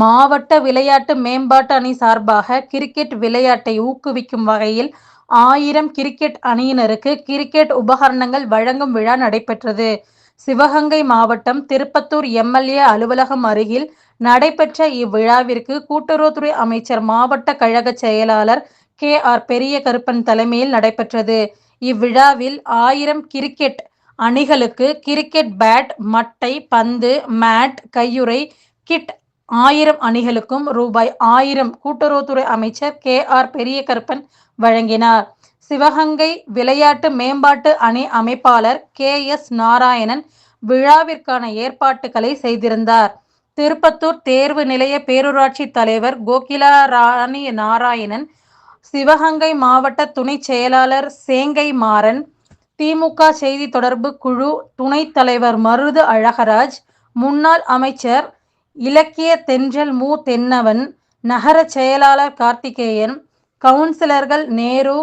மாவட்ட விளையாட்டு மேம்பாட்டு அணி சார்பாக கிரிக்கெட் விளையாட்டை ஊக்குவிக்கும் வகையில் 1000 கிரிக்கெட் அணியினருக்கு கிரிக்கெட் உபகரணங்கள் வழங்கும் விழா நடைபெற்றது. சிவகங்கை மாவட்டம் திருப்பத்தூர் எம்.எல்.ஏ. அலுவலகம் அருகில் நடைபெற்ற இவ்விழாவிற்கு கூட்டுறவுத்துறை அமைச்சர், மாவட்ட கழக செயலாளர் கே. ஆர். பெரியகருப்பன் தலைமையில் நடைபெற்றது. இவ்விழாவில் 1000 கிரிக்கெட் அணிகளுக்கு கிரிக்கெட் பேட், மட்டை, பந்து, மேட், கையுறை கிட், 1000 அணிகளுக்கும் ரூபாய் 1000 கூட்டுறவுத்துறை அமைச்சர் கே. ஆர். பெரியகருப்பன் வழங்கினார். சிவகங்கை விளையாட்டு மேம்பாட்டு அணி அமைப்பாளர் கே. எஸ். நாராயணன் விழாவிற்கான ஏற்பாட்டுகளை செய்திருந்தார். திருப்பத்தூர் தேர்வு நிலைய பேரூராட்சி தலைவர் கோகிலாராணி நாராயணன், சிவகங்கை மாவட்ட துணை செயலாளர் சேங்கை மாறன், திமுக செய்தி தொடர்பு குழு துணைத் தலைவர் மருது அழகராஜ், முன்னாள் அமைச்சர் இலக்கிய தென்றல் மு. தென்னவன், நகர செயலாளர் கார்த்திகேயன், கவுன்சிலர்கள் நேரு,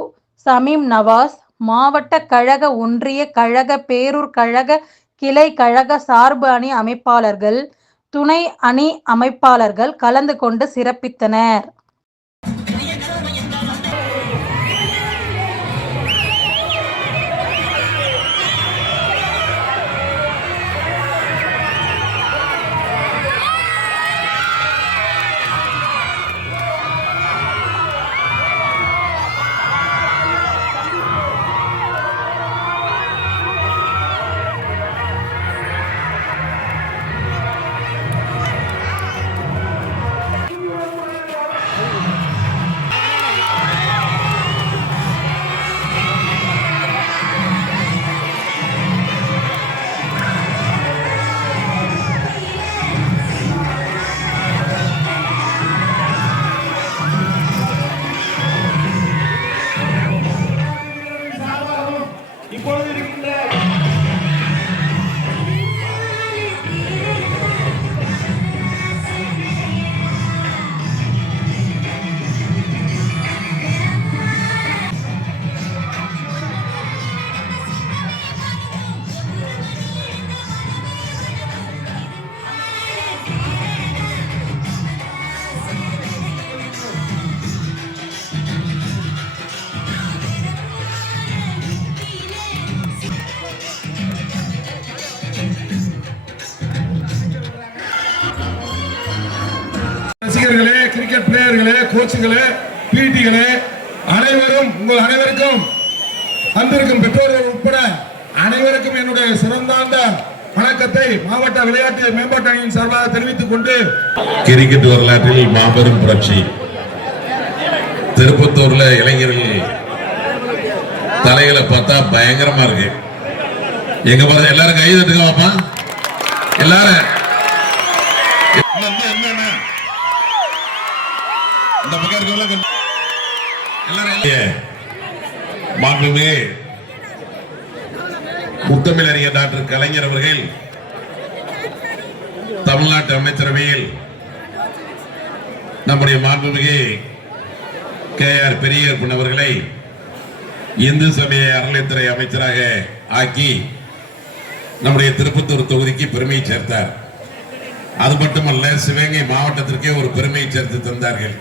சமீம் நவாஸ், மாவட்ட கழக, ஒன்றிய கழக, பேரூர் கழக, கிளை கழக சார்பு அணி அமைப்பாளர்கள், துணை அணி அமைப்பாளர்கள் கலந்து கொண்டு சிறப்பித்தனர். ரசிகர்களே, கிரிக்கெட் பிளேயர்களே, கோச்சுகளே, பிடிகளே, அனைவரும், உங்கள் அனைவருக்கும், வந்திருக்கும் பெற்றோர்கள் உட்பட அனைவருக்கும் என்னுடைய சிறந்தாண்ட வணக்கத்தை மாவட்ட விளையாட்டு மேம்பாட்டு அணியின் சார்பாக தெரிவித்துக் கொண்டு, கிரிக்கெட் வரலாற்றில் மாபெரும் புரட்சி. திருப்பத்தூர்ல இளைஞர்கள் தலைகளை பார்த்தா பயங்கரமா இருக்கு. எங்க பாருங்க, எல்லாரும் கை தட்டுங்க பாப்பா. எல்லாரும் இந்த பக்கம் மாண்புமிகு முத்தமிழறிஞர் டாக்டர் கலைஞர் அவர்கள் தமிழ்நாட்டு அமைச்சரவையில் நம்முடைய மாண்புமிகு கே. ஆர். பெரியகருப்பன் அவர்களை இந்து சமய அறநிலையத்துறை அமைச்சராக ஆக்கி நம்முடைய திருப்பத்தூர் தொகுதிக்கு பெருமையை சேர்த்தார். அது மட்டுமல்ல, சிவகங்கை மாவட்டத்திற்கே ஒரு பெருமையை சேர்த்து தந்தார்கள்.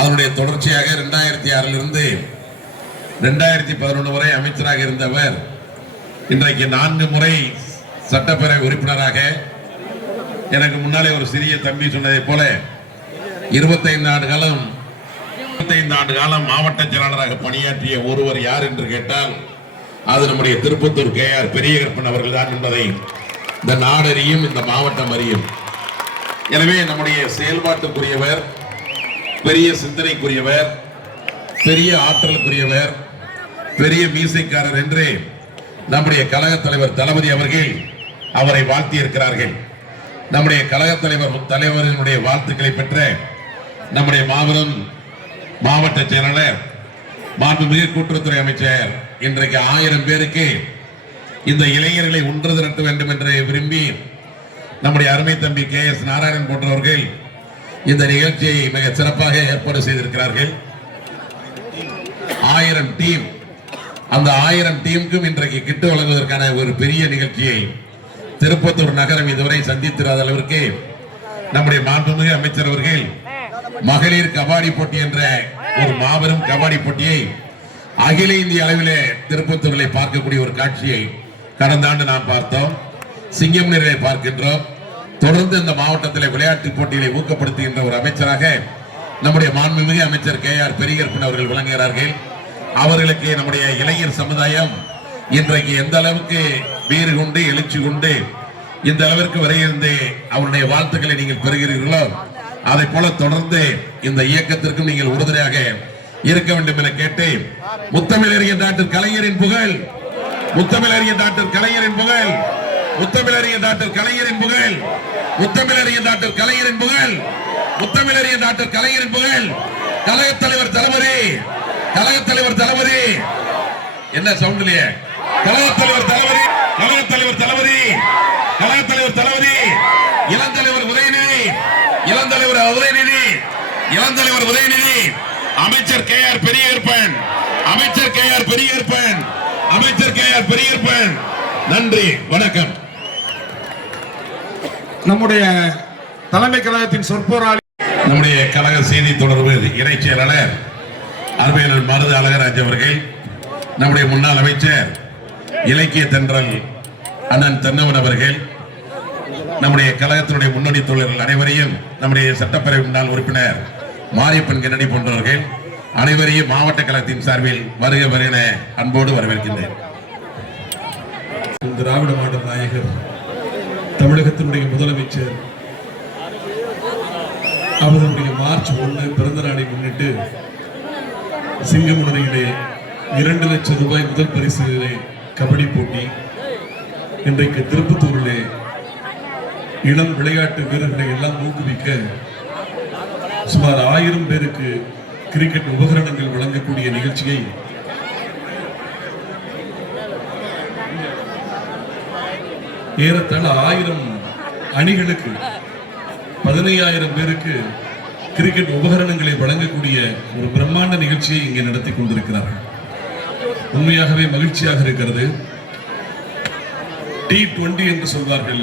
அதனுடைய தொடர்ச்சியாக 2006 2011 வரை அமைச்சராக இருந்தவர் இன்றைக்கு 4 முறை சட்டப்பேரவை உறுப்பினராக, எனக்கு முன்னாலே ஒரு சிறிய தம்பி சொன்னதை போல 25 ஆண்டு காலம் மாவட்ட செயலாளராக பணியாற்றிய ஒருவர் யார் என்று கேட்டால் அது நம்முடைய திருப்பத்தூர் கே. ஆர். பெரியகருப்பன் அவர்கள் தான் என்பதை இந்த நாடறியும், இந்த மாவட்டம் அறியும். எனவே நம்முடைய செயல்பாட்டுக்குரியவர், பெரிய சிந்தனைக்குரியவர், பெரிய ஆற்றலுக்குரியவர், பெரிய மீசைக்காரர் என்று நம்முடைய கழக தலைவர் தளபதி அவர்கள் அவரை வாழ்த்தி இருக்கிறார்கள். நம்முடைய கழக தலைவரினுடைய வாழ்த்துக்களை பெற்ற நம்முடைய மாபெரும் மாவட்ட செயலாளர், மாண்புமிகு கூட்டுறவுத்துறை அமைச்சர் இன்றைக்கு 1000 பேருக்கு இந்த இளைஞர்களை ஒன்று திரட்ட வேண்டும் என்று விரும்பி நம்முடைய அருமை தம்பி கே. எஸ். நாராயணன் போன்றவர்கள் இந்த நிகழ்ச்சியை மிக சிறப்பாக ஏற்பாடு செய்திருக்கிறார்கள். 1000 டீம், அந்த 1000 டீமுக்கும் இன்றைக்கு கிட்டு வழங்குவதற்கான ஒரு பெரிய நிகழ்ச்சியை திருப்பத்தூர் நகரம் இதுவரை சந்தித்திராத அளவிற்கு நம்முடைய மாண்புமிகு அமைச்சர் அவர்கள் மகளிர் கபாடி போட்டி என்ற ஒரு மாபெரும் கபாடி போட்டியை அகில இந்திய அளவிலே திருப்பத்தூரிலே பார்க்கக்கூடிய ஒரு காட்சியை கடந்த ஆண்டு நாம் பார்த்தோம். சிங்கம் நிறையை பார்க்கின்றோம். தொடர்ந்து இந்த மாவட்டத்தில் விளையாட்டு போட்டிகளை ஊக்கப்படுத்துகின்ற ஒரு அமைச்சராக நம்முடைய மாண்புமிகு அமைச்சர் KR பெரியகருப்பன் அவர்கள் விளங்குகிறார்கள். அவர்களுக்கு நம்முடைய இளைஞர் சமுதாயம் இன்றைக்கு எந்த அளவுக்கு வீறு கொண்டு எழுச்சி கொண்டு இந்த அளவிற்கு வரையிருந்து அவருடைய வாழ்த்துக்களை நீங்கள் பெறுகிறீர்களோ அதை போல தொடர்ந்து இந்த இயக்கத்திற்கும் நீங்கள் உறுதுணையாக இருக்க வேண்டும் என கேட்டு முத்தமிழறிஞர் டாக்டர் கலைஞரின் புகழ், முத்தமிழறிஞர் டாக்டர் கலைஞரின் புகழ், முத்தமிழறிஞர் டாக்டர் கலைஞரின் புகழ், முத்தமிழறிஞர் டாக்டர் கலைஞரின் புகழ், முத்தமிழறிஞர் டாக்டர் கலைஞரின் புகழ். கழகத் தலைவர் தளபதி, கழகத் தலைவர் தளபதி, என்ன சவுண்ட் இல்லையே, கழகத் தலைவர் தளபதி, கழகத் தலைவர் தளபதி, கழகத் தலைவர் தளபதி, இளந்தலைவர் உதயநிதி, இளந்தலைவர் உதயநிதி, இளந்தலைவர் உதயநிதி, அமைச்சர் KR பெரியகருப்பன், அமைச்சர் KR பெரியகருப்பன், அமைச்சர் KR பெரியகருப்பன். நன்றி, வணக்கம். நம்முடைய தலைமை கழகத்தின் சொற்பொறாளி, நம்முடைய கழக செய்தி தொடர்பு இணைச் செயலாளர் அருமையாளர் மருது அழகராஜ் அவர்கள், நம்முடைய முன்னாள் அமைச்சர் இலக்கிய தென்றல் அண்ணன் தென்னவன் அவர்கள், நம்முடைய கழகத்தினுடைய முன்னணி தோழர்கள் அனைவரையும், நம்முடைய சட்டப்பேரவை முன்னாள் உறுப்பினர் மாரியப்பன் கென்னடி போன்றவர்கள் அனைவரையும் மாவட்ட கழகத்தின் சார்பில் வருக வருகிற அன்போடு வரவேற்கின்றேன். திராவிட மாடல் நாயகர் தமிழகத்தினுடைய முதலமைச்சர் அவருடைய மார்ச் 1 பிறந்த நாளை முன்னிட்டு சிங்கமுனையிலே 2 லட்சம் ரூபாய் முதல் பரிசிலே கபடி போட்டி, இன்றைக்கு திருப்பத்தூரிலே இளம் விளையாட்டு வீரர்களை எல்லாம் ஊக்குவிக்க சுமார் 1000 பேருக்கு கிரிக்கெட் உபகரணங்கள் வழங்கக்கூடிய நிகழ்ச்சியை ஏறத்தாழ 1000 அணிகளுக்கு 15000 பேருக்கு கிரிக்கெட் உபகரணங்களை வழங்கக்கூடிய ஒரு பிரம்மாண்ட நிகழ்ச்சியை இங்கே நடத்தி கொண்டிருக்கிறார்கள். உண்மையாகவே மகிழ்ச்சியாக இருக்கிறது. T20 என்று சொல்வார்கள்.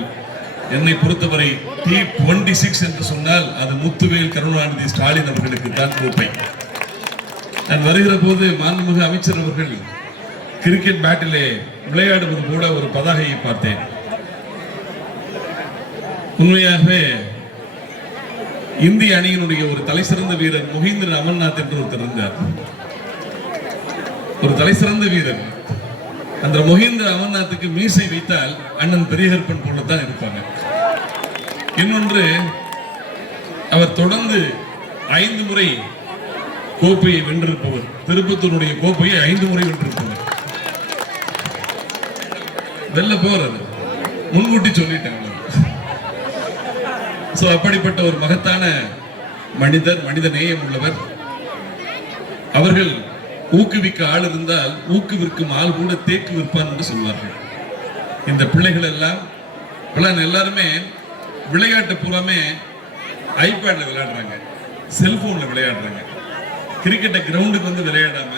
என்னை பொறுத்தவரை T26 என்று சொன்னால் அது முத்துவேல் கருணாநிதி ஸ்டாலின் அவர்களுக்கு தான் கோப்பை. நான் வருகிற போது மாண்புமிகு அமைச்சர் அவர்கள் கிரிக்கெட் பேட்டிலே விளையாடுவது கூட ஒரு பதாகையை பார்த்தேன். உண்மையாகவே இந்திய அணியினுடைய ஒரு தலைசிறந்த வீரர் மொஹிந்திரன் அமர்நாத் என்று ஒருத்தர் இருந்தார். ஒரு தலைசிறந்த வீரர். அந்த மொஹிந்திர அமர்நாத்துக்கு மீசை வைத்தால் அண்ணன் பெரியகருப்பன் போலத்தான் இருப்பாங்க. இன்னொன்று, அவர் தொடர்ந்து 5 முறை கோப்பையை வென்றிருப்பவர். திருப்பத்தூருடைய கோப்பையை 5 முறை வென்றிருப்பவர். வெல்ல போறது முன்கூட்டி சொல்லிட்டாங்க. அப்படிப்பட்ட ஒரு மகத்தான மனிதர், மனித நேயம் உள்ளவர். அவர்கள் ஊக்குவிக்க ஆள் இருந்தால் ஊக்குவிற்கும் ஆள் கூட தேக்கு விற்பான் என்று சொல்வார்கள். இந்த பிள்ளைகள் எல்லாம் எல்லாருமே விளையாட்டு பூராமே ஐபேட்ல விளையாடுறாங்க, செல்போன்ல விளையாடுறாங்க. கிரிக்கெட்டை கிரவுண்டுக்கு வந்து விளையாடாம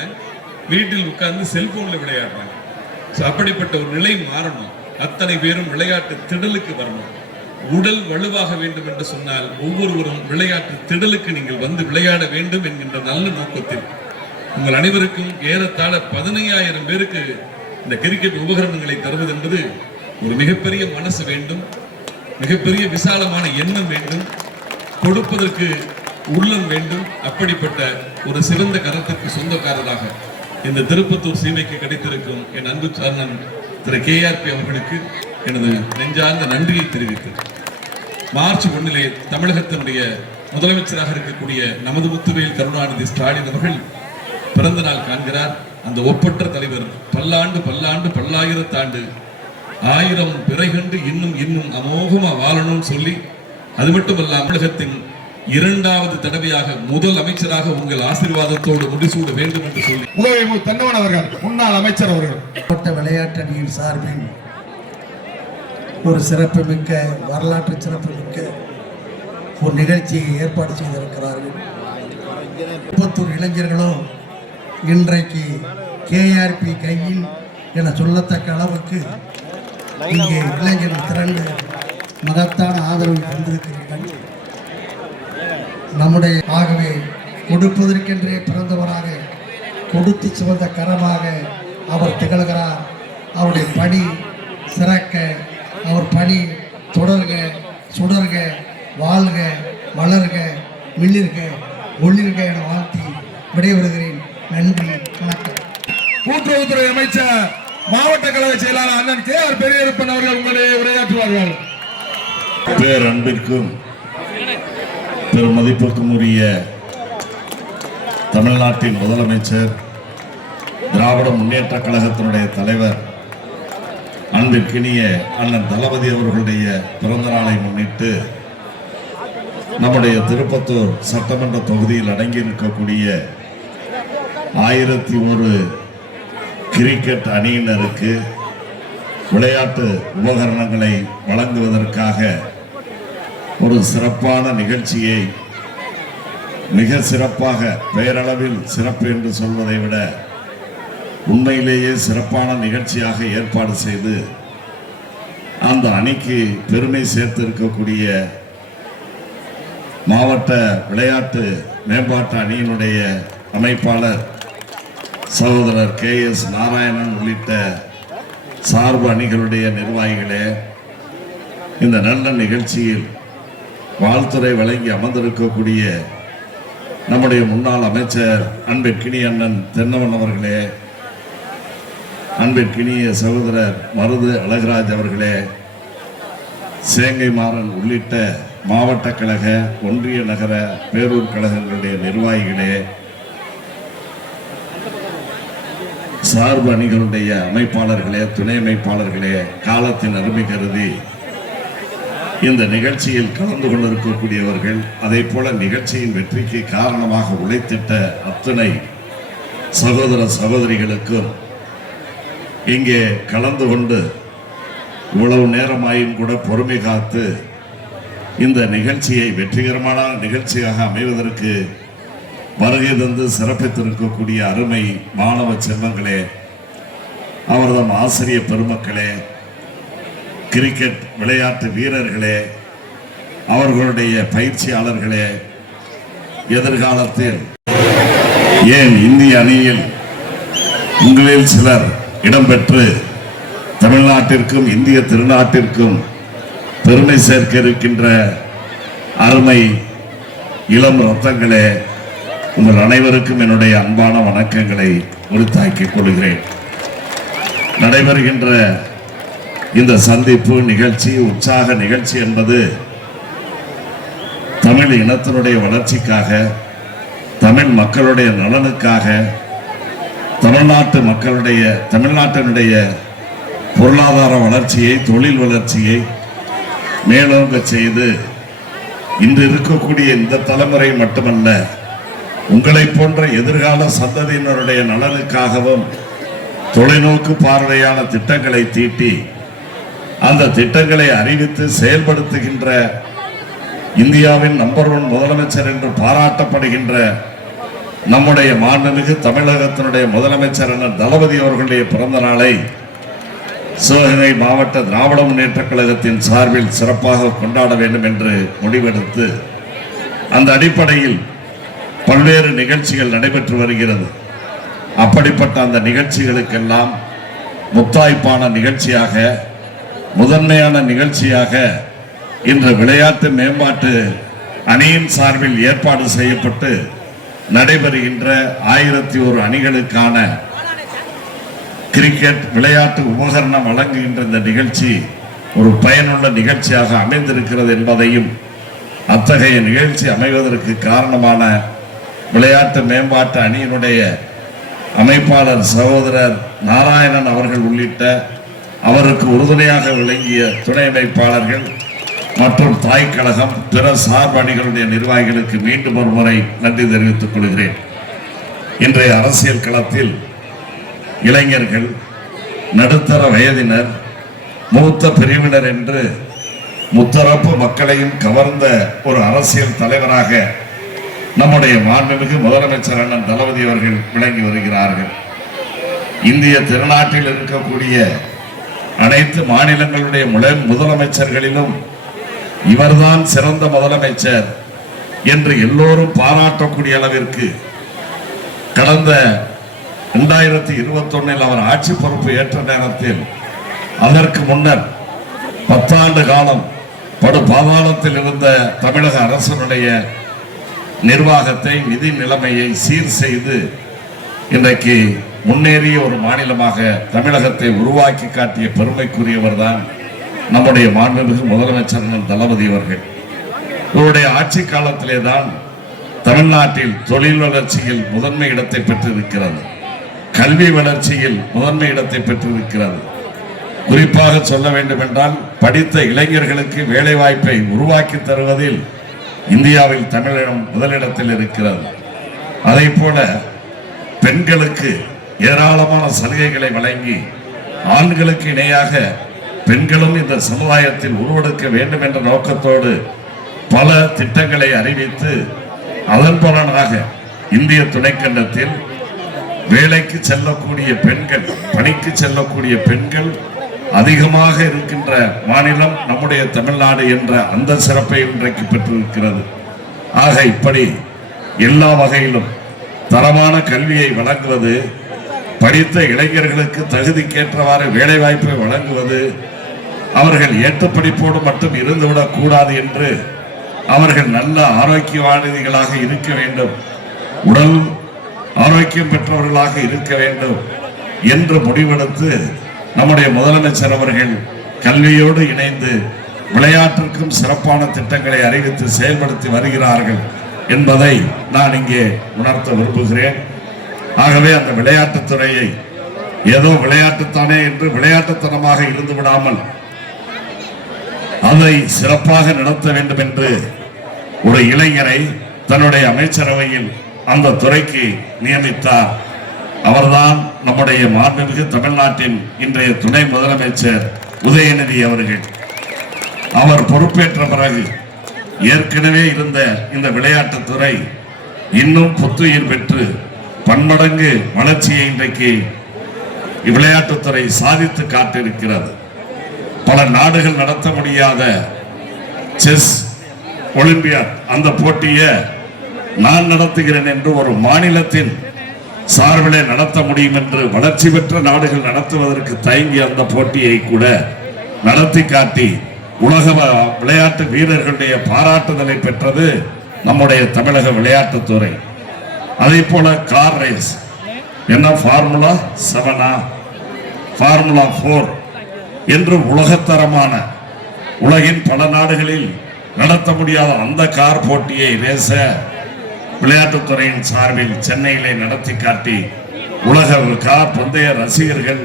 வீட்டில் உட்கார்ந்து செல்போன்ல விளையாடுறாங்க. அப்படிப்பட்ட ஒரு நிலை மாறணும். அத்தனை பேரும் விளையாட்டு திடலுக்கு வரணும். உடல் வலுவாக வேண்டும் என்று சொன்னால் ஒவ்வொருவரும் விளையாட்டு திடலுக்கு நீங்கள் வந்து விளையாட வேண்டும் என்கின்ற நல்ல நோக்கத்தில் உங்கள் அனைவருக்கும் ஏறத்தாழ 15000 பேருக்கு இந்த கிரிக்கெட் உபகரணங்களை தருவது என்பது ஒரு மிகப்பெரிய மனசு வேண்டும், மிகப்பெரிய விசாலமான எண்ணம் வேண்டும், கொடுப்பதற்கு உள்ளம் வேண்டும். அப்படிப்பட்ட ஒரு சிறந்த கரத்திற்கு சொந்தக்காரராக இந்த திருப்பத்தூர் சீமைக்கு கிடைத்திருக்கும் என் அன்பு சார்ந்தன் திரு KRP அவர்களுக்கு எனது நெஞ்சார்ந்த நன்றியை தெரிவித்து, மார்ச் 1 தமிழகத்தினுடைய முதலமைச்சராக இருக்கக்கூடிய நமது முத்துவேல் கருணாநிதி ஸ்டாலின் அவர்கள் பிறந்த நாள் காண்கிறார். அந்த ஒப்பற்ற தலைவர் பல்லாண்டு பல்லாண்டு பல்லாயிரத்தாண்டு 1000 பிறைகண்டு இன்னும் இன்னும் அமோகமா வாழணும்னு சொல்லி, அது மட்டுமல்ல தமிழகத்தின் 2வது தடவையாக முதல் அமைச்சராக உங்கள் ஆசீர்வாதத்தோடு முடிசூட வேண்டும் என்று சொல்லி உதவி தென்னவன் அவர்கள், முன்னாள் அமைச்சர் அவர்கள் விளையாட்டு அணியின் சார்பில் ஒரு சிறப்புமிக்க, வரலாற்று சிறப்புமிக்க ஒரு நிகழ்ச்சியை ஏற்பாடு செய்திருக்கிறார்கள். திருப்பத்தூர் இளைஞர்களும் இன்றைக்கு KRP கையில் என சொல்லத்தக்க அளவுக்கு இங்கே இளைஞர்கள் திரண்டு மகத்தான ஆதரவை தந்திருக்கிறீர்கள். நம்முடைய ஆகவே கொடுப்பதற்கென்றே பிறந்தவராக கொடுத்து சுமந்த கரமாக அவர் திகழ்கிறார். அவருடைய பணி சிறக்க, அவர் பணி தொடர்க, சுடர்க, வாழ்க, வளர்க, மிளிர்க, ஒளிர்க என வாழ்த்தி விடைபெறுகிறேன். நன்றி, வணக்கம். கூட்டுறவுத்துறை அமைச்சர் மாவட்ட கழக செயலாளர் அண்ணன் KR பெரியகருப்பன் அவர்கள் உங்களை உரையாற்றுவார்கள். பேரன்பிற்கும் பெருமதிப்புக்கும் உரிய தமிழ்நாட்டின் முதலமைச்சர், திராவிட முன்னேற்ற கழகத்தினுடைய தலைவர், அன்பிற்கினிய அண்ணன் தளபதி அவர்களுடைய பிறந்த நாளை முன்னிட்டு நம்முடைய திருப்பத்தூர் சட்டமன்ற தொகுதியில் அடங்கியிருக்கக்கூடிய 1001 கிரிக்கெட் அணியினருக்கு விளையாட்டு உபகரணங்களை வழங்குவதற்காக ஒரு சிறப்பான நிகழ்ச்சியை, மிக சிறப்பாக, பெயரளவில் சிறப்பு என்று சொல்வதை விட உண்மையிலேயே சிறப்பான நிகழ்ச்சியாக ஏற்பாடு செய்து அந்த அணிக்கு பெருமை சேர்த்திருக்கக்கூடிய மாவட்ட விளையாட்டு மேம்பாட்டு அணியினுடைய அமைப்பாளர் சகோதரர் KS நாராயணன் உள்ளிட்ட சார்பு அணிகளுடைய நிர்வாகிகளே, இந்த நல்ல நிகழ்ச்சியில் வாழ்த்துறை வழங்கி அமர்ந்திருக்கக்கூடிய நம்முடைய முன்னாள் அமைச்சர் அன்பிற்கினிய அண்ணன் தென்னவன் அவர்களே, அன்பிற்கினிய சகோதரர் மருது அழகராஜ் அவர்களே, சேங்கை மாறன் உள்ளிட்ட மாவட்ட கழக, ஒன்றிய நகர, பேரூர் கழகங்களுடைய நிர்வாகிகளே, சார்பு அணிகளுடைய அமைப்பாளர்களே, துணை அமைப்பாளர்களே, காலத்தின் அருமை கருதி இந்த நிகழ்ச்சியில் கலந்து கொண்டிருக்கக்கூடியவர்கள், அதே போல நிகழ்ச்சியின் வெற்றிக்கு காரணமாக உழைத்திட்ட அத்தனை சகோதர சகோதரிகளுக்கும், இங்கே கலந்து கொண்டு இவ்வளவு நேரமாயும் கூட பொறுமை காத்து இந்த நிகழ்ச்சியை வெற்றிகரமான நிகழ்ச்சியாக அமைவதற்கு வருகை தந்து சிறப்பித்திருக்கக்கூடிய அருமை மாணவ செல்வங்களே, அவர்தம் ஆசிரிய பெருமக்களே, கிரிக்கெட் விளையாட்டு வீரர்களே, அவர்களுடைய பயிற்சியாளர்களே, எதிர்காலத்தில் ஏன் இந்திய அணியில் உங்களில் சிலர் இடம்பெற்று தமிழ்நாட்டிற்கும் இந்திய திருநாட்டிற்கும் பெருமை சேர்க்க இருக்கின்ற அருமை இளம் ரத்தங்களே, உங்கள் அனைவருக்கும் என்னுடைய அன்பான வணக்கங்களை உரித்தாக்கிக் கொள்கிறேன். நடைபெறுகின்ற இந்த சந்திப்பு நிகழ்ச்சி, உற்சாக நிகழ்ச்சி என்பது தமிழ் இனத்தினுடைய வளர்ச்சிக்காக, தமிழ் மக்களுடைய நலனுக்காக, தமிழ்நாட்டினுடைய பொருளாதார வளர்ச்சியை, தொழில் வளர்ச்சியை மேலோங்க செய்து இன்று இருக்கக்கூடிய இந்த தலைமுறை மட்டுமல்ல, உங்களை போன்ற எதிர்கால சந்ததியினருடைய நலனுக்காகவும் தொலைநோக்கு பார்வையான திட்டங்களை தீட்டி அந்த திட்டங்களை அறிவித்து செயல்படுத்துகின்ற இந்தியாவின் நம்பர் 1 முதலமைச்சர் என்று பாராட்டப்படுகின்ற நம்முடைய மாண்புமிகு தமிழகத்தினுடைய முதலமைச்சர் தளபதி அவர்களுடைய பிறந்த நாளை சிவகங்கை மாவட்ட திராவிட முன்னேற்ற கழகத்தின் சார்பில் சிறப்பாக கொண்டாட வேண்டும் என்று முடிவெடுத்து அந்த அடிப்படையில் பல்வேறு நிகழ்ச்சிகள் நடைபெற்று வருகிறது. அப்படிப்பட்ட அந்த நிகழ்ச்சிகளுக்கெல்லாம் முத்தாய்ப்பான நிகழ்ச்சியாக, முதன்மையான நிகழ்ச்சியாக இன்று விளையாட்டு மேம்பாட்டு அணியின் சார்பில் ஏற்பாடு செய்யப்பட்டு நடைபெறுகின்ற 1001 அணிகளுக்கான கிரிக்கெட் விளையாட்டு உபகரணம் வழங்குகின்ற இந்த நிகழ்ச்சி ஒரு பயனுள்ள நிகழ்ச்சியாக அமைந்திருக்கிறது என்பதையும், அத்தகைய நிகழ்ச்சி அமைவதற்கு காரணமான விளையாட்டு மேம்பாட்டு அணியினுடைய அமைப்பாளர் சகோதரர் நாராயணன் அவர்கள் உள்ளிட்ட அவருக்கு உறுதுணையாக விளங்கிய துணை அமைப்பாளர்கள் மற்றும் தாய் கழகம், பிற சார்பு அணிகளுடைய நிர்வாகிகளுக்கு மீண்டும் ஒரு முறை நன்றி தெரிவித்துக் கொள்கிறேன். இன்றைய அரசியல் களத்தில் இளைஞர்கள், நடுத்தர வயதினர், மூத்த பிரிவினர் என்று முத்தரப்பு மக்களையும் கவர்ந்த ஒரு அரசியல் தலைவராக நம்முடைய மாண்புமிகு முதலமைச்சர் அண்ணன் தளபதி அவர்கள் விளங்கி வருகிறார்கள். இந்திய திருநாட்டில் இருக்கக்கூடிய அனைத்து மாநிலங்களுடைய முதலமைச்சர்களிலும் இவர்தான் சிறந்த முதலமைச்சர், என்று எல்லோரும் பாராட்டக்கூடிய அளவிற்கு கடந்த 2021 அவர் ஆட்சி பொறுப்பு ஏற்ற நேரத்தில் அதற்கு முன்னர் 10 ஆண்டு காலம் படு பாதாளத்தில் இருந்த தமிழக அரசனுடைய நிர்வாகத்தை, நிதி நிலைமையை சீர் செய்து இன்றைக்கு முன்னேறிய ஒரு மாநிலமாக தமிழகத்தை உருவாக்கி காட்டிய பெருமைக்குரியவர் தான் நம்முடைய மாண்புமிகு முதலமைச்சர் தளபதி அவர்கள். இவருடைய ஆட்சி காலத்திலே தான் தமிழ்நாட்டில் தொழில் வளர்ச்சியில் முதன்மை இடத்தை பெற்றிருக்கிறது, கல்வி வளர்ச்சியில் முதன்மை இடத்தை பெற்றிருக்கிறது. குறிப்பாக சொல்ல வேண்டும் என்றால் படித்த இளைஞர்களுக்கு வேலை வாய்ப்பை உருவாக்கி தருவதில் இந்தியாவில் தமிழகம் முதலிடத்தில் இருக்கிறது. அதை போல பெண்களுக்கு ஏராளமான சலுகைகளை வழங்கி ஆண்களுக்கு இணையாக பெண்களும் இந்த சமுதாயத்தில் உருவெடுக்க வேண்டும் என்ற நோக்கத்தோடு பல திட்டங்களை அறிவித்து அதன் பலனாக இந்திய துணைக்கண்டத்தில் வேலைக்கு செல்லக்கூடிய பெண்கள், பணிக்கு செல்லக்கூடிய பெண்கள் அதிகமாக இருக்கின்ற மாநிலம் நம்முடைய தமிழ்நாடு என்ற அந்த சிறப்பை இன்றைக்கு பெற்றிருக்கிறது. ஆக இப்படி எல்லா வகையிலும் தரமான கல்வியை வழங்குவது, படித்த இளைஞர்களுக்கு தகுதிக்கேற்றவாறு வேலை வாய்ப்பை வழங்குவது, அவர்கள் ஏற்ற படிப்போடு மட்டும் இருந்துவிடக் கூடாது என்று அவர்கள் நல்ல ஆரோக்கியவாதிகளாக இருக்க வேண்டும், உடல் ஆரோக்கியம் பெற்றவர்களாக இருக்க வேண்டும் என்று முடிவெடுத்து நம்முடைய முதலமைச்சர் அவர்கள் கல்வியோடு இணைந்து விளையாட்டிற்கும் சிறப்பான திட்டங்களை அறிவித்து செயல்படுத்தி வருகிறார்கள் என்பதை நான் இங்கே உணர்த்த விரும்புகிறேன். ஆகவே அந்த விளையாட்டுத்துறையை ஏதோ விளையாட்டுத்தானே என்று விளையாட்டுத்தனமாக இருந்து விடாமல் அதை சிறப்பாக நடத்த வேண்டும் என்று ஒரு இளைஞரை தன்னுடைய அமைச்சரவையில் அந்த துறைக்கு நியமித்தார். அவர்தான் நம்முடைய மாண்புமிகு தமிழ்நாட்டின் இன்றைய துணை முதலமைச்சர் உதயநிதி அவர்கள். அவர் பொறுப்பேற்ற பிறகு ஏற்கனவே இருந்த இந்த விளையாட்டுத்துறை இன்னும் புத்துயிர் பெற்று பன்மடங்கு வளர்ச்சியை இன்றைக்கு விளையாட்டுத்துறை சாதித்து காட்டியிருக்கிறது. பல நாடுகள் நடத்த முடியாத செஸ் ஒலிம்பியாட் அந்த போட்டியை நான் நடத்துகிறேன் என்று ஒரு மாநிலத்தின் சார்பிலே நடத்த முடியும் என்று வளர்ச்சி பெற்ற நாடுகள் நடத்துவதற்கு தயங்கிய அந்த போட்டியை கூட நடத்தி காட்டி உலக விளையாட்டு வீரர்களுடைய பாராட்டுதலை பெற்றது நம்முடைய தமிழக விளையாட்டுத்துறை. அதே போல கார் ரேஸ் என்ன ஃபார்முலா 7, ஃபார்முலா 4 என்று உலகத்தரமான உலகின் பல நாடுகளில் நடத்த முடியாத அந்த கார் போட்டியை ரேச விளையாட்டுத்துறையின் சார்பில் சென்னையிலே நடத்தி காட்டி உலக கார் பந்தய ரசிகர்கள்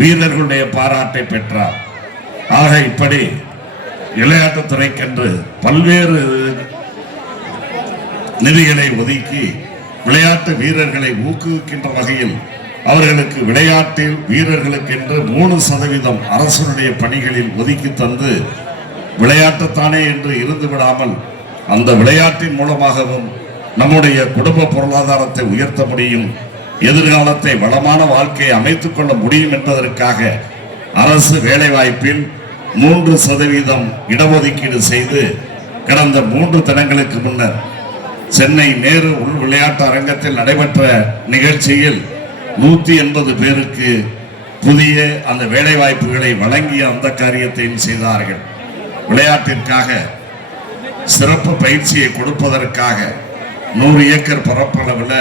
வீரர்களுடைய பாராட்டை பெற்றார். ஆக இப்படி விளையாட்டுத்துறைக்கென்று பல்வேறு நிதிகளை ஒதுக்கி விளையாட்டு வீரர்களை ஊக்குவிக்கின்ற வகையில் அவர்களுக்கு விளையாட்டில் வீரர்களுக்கு என்று 3% அரசுடைய பணிகளில் ஒதுக்கி தந்து விளையாட்டுத்தானே என்று இருந்து விடாமல் அந்த விளையாட்டின் மூலமாகவும் நம்முடைய குடும்ப பொருளாதாரத்தை உயர்த்த முடியும், எதிர்காலத்தை வளமான வாழ்க்கையை அமைத்துக் கொள்ள முடியும் என்பதற்காக அரசு வேலை வாய்ப்பில் 3% இடஒதுக்கீடு செய்து கடந்த 3 தினங்களுக்கு முன்னர் சென்னை நேரு உள் விளையாட்டு அரங்கத்தில் நடைபெற்ற நிகழ்ச்சியில் 180 பேருக்கு புதிய அந்த வேலை வாய்ப்புகளை வழங்கிய அந்த காரியத்தையும் செய்தார்கள். விளையாட்டிற்காக சிறப்பு பயிற்சியை கொடுப்பதற்காக 100 ஏக்கர் பரப்பளவில்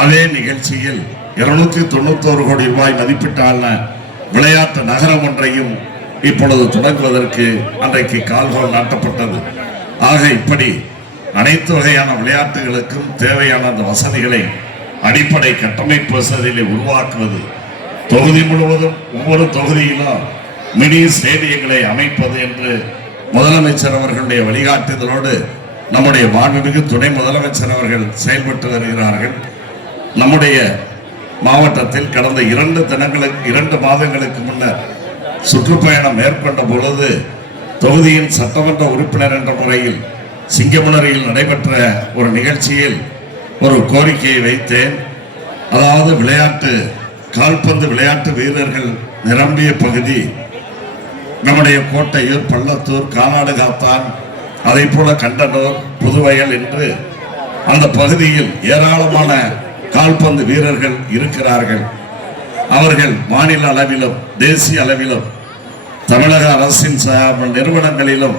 அதே நிகழ்ச்சியில் 291 கோடி ரூபாய் மதிப்பிட்டான விளையாட்டு நகரம் ஒன்றையும் இப்பொழுது தொடங்குவதற்கு அன்றைக்கு கால்கோல் நாட்டப்பட்டது. ஆக இப்படி அனைத்து வகையான விளையாட்டுகளுக்கும் தேவையான அந்த வசதிகளை அடிப்படை கட்டமைப்பு வசதிகளை உருவாக்குவது, தொகுதி முழுவதும் ஒவ்வொரு தொகுதியிலும் மினி ஸ்டேடியங்களை அமைப்பது என்று முதலமைச்சர் அவர்களுடைய வழிகாட்டுதலோடு நம்முடைய மாண்புமிகு துணை முதலமைச்சர் அவர்கள் செயல்பட்டு வருகிறார்கள். நம்முடைய மாவட்டத்தில் கடந்த 2 மாதங்களுக்கு முன்னர் சுற்றுப்பயணம் மேற்கொண்ட பொழுது தொகுதியின் சட்டமன்ற உறுப்பினர் என்ற முறையில் சிங்கமுனரியில் நடைபெற்ற ஒரு நிகழ்ச்சியில் ஒரு கோரிக்கையை வைத்தேன். அதாவது விளையாட்டு கால்பந்து விளையாட்டு வீரர்கள் நிரம்பிய பகுதி நம்முடைய கோட்டையூர், பள்ளத்தூர், கானாடு காத்தான், அதை போல கண்டனூர், புதுவயல் என்று அந்த பகுதியில் ஏராளமான கால்பந்து வீரர்கள் இருக்கிறார்கள். அவர்கள் மாநில அளவிலும் தேசிய அளவிலும் தமிழக அரசின் நிறுவனங்களிலும்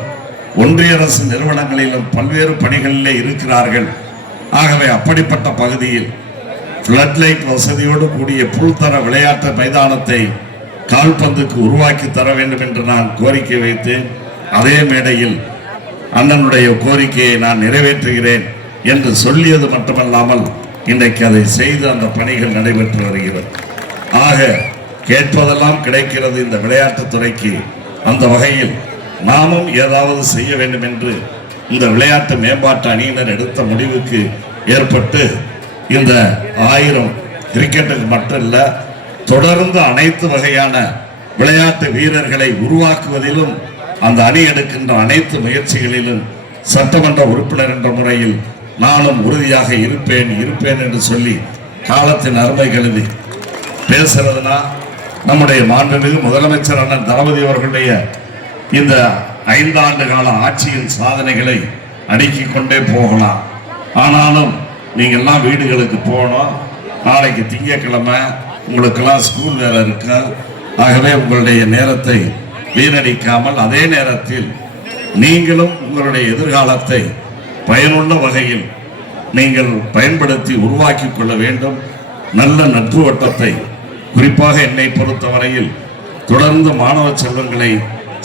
ஒன்றிய அரசு நிறுவனங்களிலும் பல்வேறு பணிகளிலே இருக்கிறார்கள். ஆகவே அப்படிப்பட்ட பகுதியில் ஃப்ளட் லைட் வசதியோடு கூடிய புல்தர விளையாட்டு மைதானத்தை கால்பந்துக்கு உருவாக்கி தர வேண்டும் என்று நான் கோரிக்கை வைத்தேன். அதே மேடையில் அண்ணனுடைய கோரிக்கையை நான் நிறைவேற்றுகிறேன் என்று சொல்லியது மட்டுமல்லாமல் இன்றைக்கு அதை செய்து அந்த பணிகள் நடைபெற்று வருகிறது. ஆக கேட்பதெல்லாம் கிடைக்கிறது இந்த விளையாட்டுத் துறைக்கு. அந்த வகையில் நாமும் ஏதாவது செய்ய வேண்டும் என்று இந்த விளையாட்டு மேம்பாட்டு அணியினர் எடுத்த முடிவுக்கு ஏற்பட்டு இந்த 1000 கிரிக்கெட்டுக்கு மட்டுமல்ல, தொடர்ந்து அனைத்து வகையான விளையாட்டு வீரர்களை உருவாக்குவதிலும் அந்த அணி எடுக்கின்ற அனைத்து முயற்சிகளிலும் சட்டமன்ற உறுப்பினர் என்ற முறையில் நானும் உறுதியாக இருப்பேன் என்று சொல்லி காலத்தின் அருமை கருதி பேசுறதுனா நம்முடைய மாண்புமிகு முதலமைச்சர் அண்ணன் தளபதி அவர்களுடைய இந்த 5 ஆண்டு கால ஆட்சியின் சாதனைகளை அடுக்கிக் கொண்டே போகலாம். ஆனாலும் நீங்கள்லாம் வீடுகளுக்கு போகணும். நாளைக்கு திங்கட்கிழமை உங்களுக்கெல்லாம் ஸ்கூல் வேற இருக்கு. ஆகவே உங்களுடைய நேரத்தை வீணடிக்காமல் அதே நேரத்தில் நீங்களும் உங்களுடைய எதிர்காலத்தை பயனுள்ள வகையில் நீங்கள் பயன்படுத்தி உருவாக்கி கொள்ள வேண்டும். நல்ல நட்பு வட்டத்தை, குறிப்பாக என்னை பொறுத்தவரையில் தொடர்ந்து மாணவ செல்வங்களை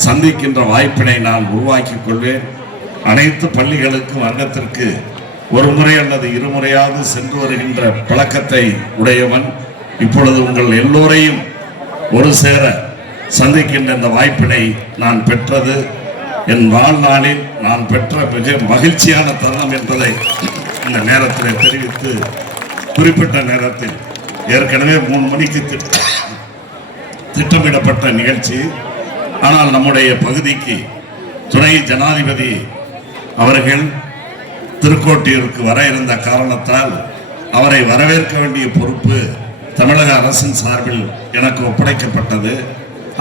சந்திக்கின்ற வாய்ப்பினை நான் உருவாக்கி கொள்வேன். அனைத்து பள்ளிகளுக்கும் அங்கத்திற்கு ஒரு முறை அல்லது இருமுறையாவது சென்று வருகின்ற பழக்கத்தை உடையவன். இப்பொழுது உங்கள் எல்லோரையும் ஒரு சேர சந்திக்கின்ற இந்த வாய்ப்பினை நான் பெற்றது என் வாழ்நாளில் நான் பெற்ற மிக மகிழ்ச்சியான தருணம் என்பதை இந்த நேரத்தில் தெரிவித்து, குறிப்பிட்ட நேரத்தில் ஏற்கனவே 3 மணிக்கு திட்டமிடப்பட்ட நிகழ்ச்சி. ஆனால் நம்முடைய பகுதிக்கு துணை ஜனாதிபதி அவர்கள் திருக்கோட்டியூருக்கு வர இருந்த காரணத்தால் அவரை வரவேற்க வேண்டிய பொறுப்பு தமிழக அரசின் சார்பில் எனக்கு ஒப்படைக்கப்பட்டது.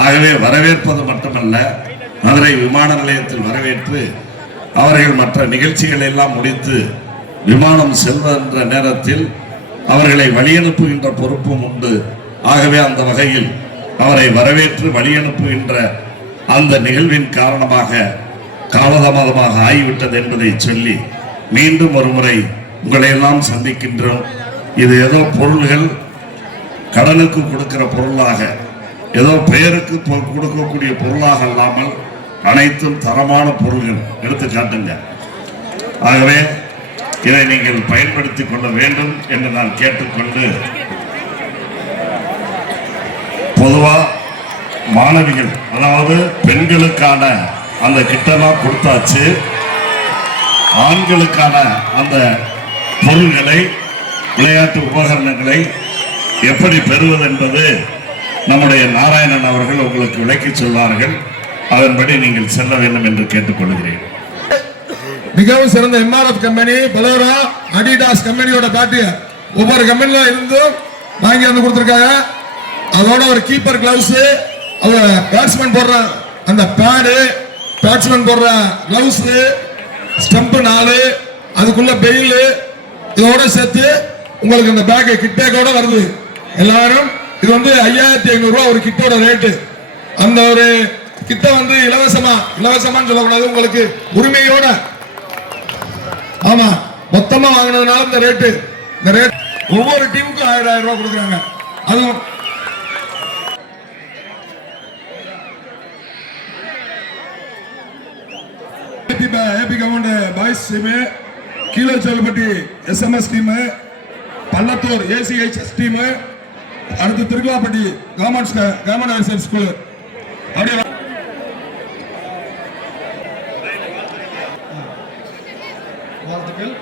ஆகவே வரவேற்பது மட்டுமல்ல, மதுரை விமான நிலையத்தில் வரவேற்று அவர்கள் மற்ற நிகழ்ச்சிகளை எல்லாம் முடித்து விமானம் செல்கின்ற நேரத்தில் அவர்களை வழியனுப்புகின்ற பொறுப்பும் உண்டு. ஆகவே அந்த வகையில் அவரை வரவேற்று வழியனுப்புகின்ற அந்த நிகழ்வின் காரணமாக காலதாமதமாக ஆகிவிட்டது என்பதை சொல்லி மீண்டும் ஒரு முறை உங்களை எல்லாம் சந்திக்கின்றோம். இது ஏதோ பொருள்கள் கடனுக்கு கொடுக்கிற பொருளாக, ஏதோ பெயருக்கு கொடுக்கக்கூடிய பொருளாக அல்லாமல் அனைத்தும் தரமான பொருள்கள் எடுத்து காட்டுங்க. ஆகவே இதை நீங்கள் பயன்படுத்திக் கொள்ள வேண்டும் என்று நான் கேட்டுக்கொண்டு, பொதுவா மாணவிகள், அதாவது பெண்களுக்கான அந்த கிட்டெல்லாம் கொடுத்தாச்சு. ஆண்களுக்கான அந்த பொருள்களை, விளையாட்டு உபகரணங்களை எப்படி பெறுவது என்பது நம்முடைய நாராயணன் அவர்கள் உங்களுக்கு விளக்கி சொல்வார்கள். அதன்படி நீங்கள் செல்ல வேண்டும் என்று கேட்டுக்கொள்கிறேன். மிகவும் சிறந்த MRF கம்பெனி, பலோரா, அடிடாஸ் கம்பெனியோட பேட்டு ஒவ்வொரு கம்பெனில இருந்தும் வாங்கி வந்து கொடுத்துருக்காங்க. அதோட ஒரு கீப்பர் கிளவுஸ், அவங்க பேட்ஸ்மேன் போடுற அந்த பேடு, பேட்ஸ்மேன் போடுற கிளவுஸ், ஸ்டம்ப் 4, அதுக்குள்ள பெயில், இதோட சேர்த்து உங்களுக்கு இந்த பேக் கிட் பேக்கோட வருது. எல்லாரும் இது வந்து 5500 ரூபாய் ஒரு கிட்டோட ரேட்டு. அந்த ஒரு கிட்ட வந்து இலவசமான்னு சொல்லக்கூடாது, உங்களுக்கு உரிமையோட. ஆமா, மொத்தமா வாங்கினதுனால இந்த ரேட்டு. இந்த ரேட் ஒவ்வொரு டீமுக்கும் 1000 ரூபாய் கொடுக்குறாங்க. அதுவும் AP government boys team, Keezhacholpatti SMS team, Pallathur ACHS team, அடுத்து திருக்கலாப்பட்டி கவர்மெண்ட் ஹையர் ஸ்கூல். அப்படியே வாழ்த்துக்கள்.